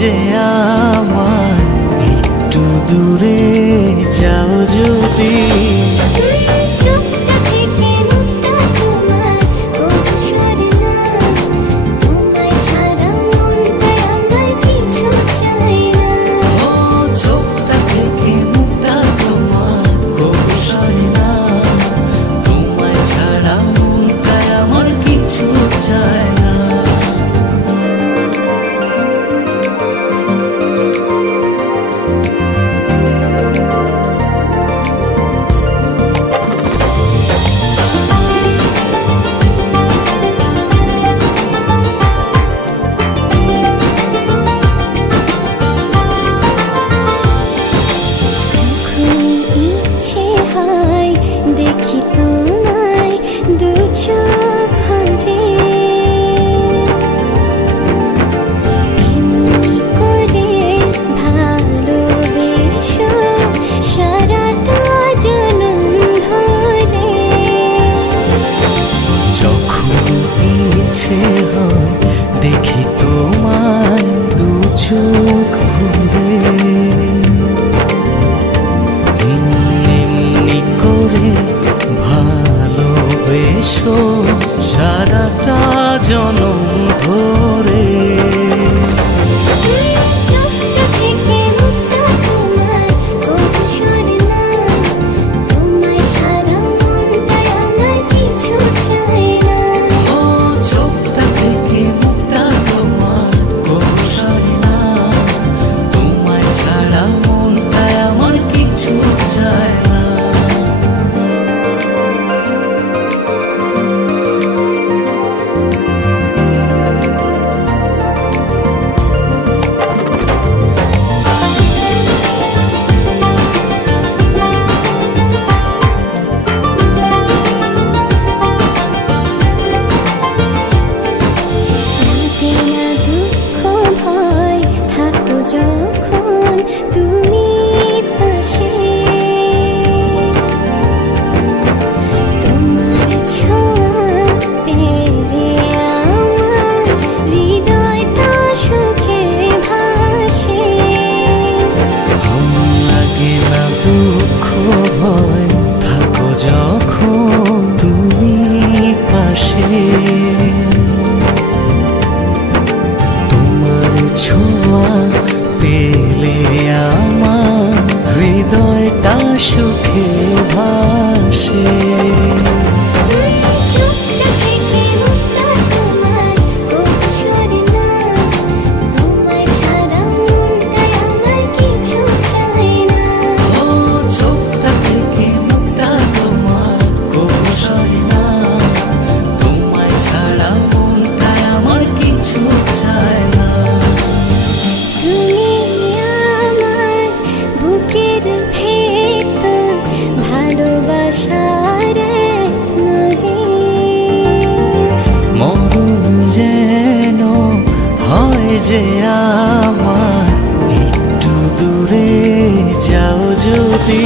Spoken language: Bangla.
যে আমার একটু দূরে যাও যদি। দেখি তোমায় দু চোখ ভরে, এমনি করে ভালোবেসো সারাটা জনম ধরে। যখন ইচ্ছে হয় দেখি তোমায় দু চোখ ভরে, ভালোবেসো সারাটা জনম ধরে। যখন তুমি পাশে, তোমার ছোঁয়া পেলে আমার হৃদয়টা সুখে ভাসে। লাগে না দুঃখ ভয় থাকো যখন তুমি পাশে, তোমার ছোঁয়া পেলে আমার হৃদয়টা সুখে ভাসে। যেন হয় যে আমার একটু দূরে যাও যদি।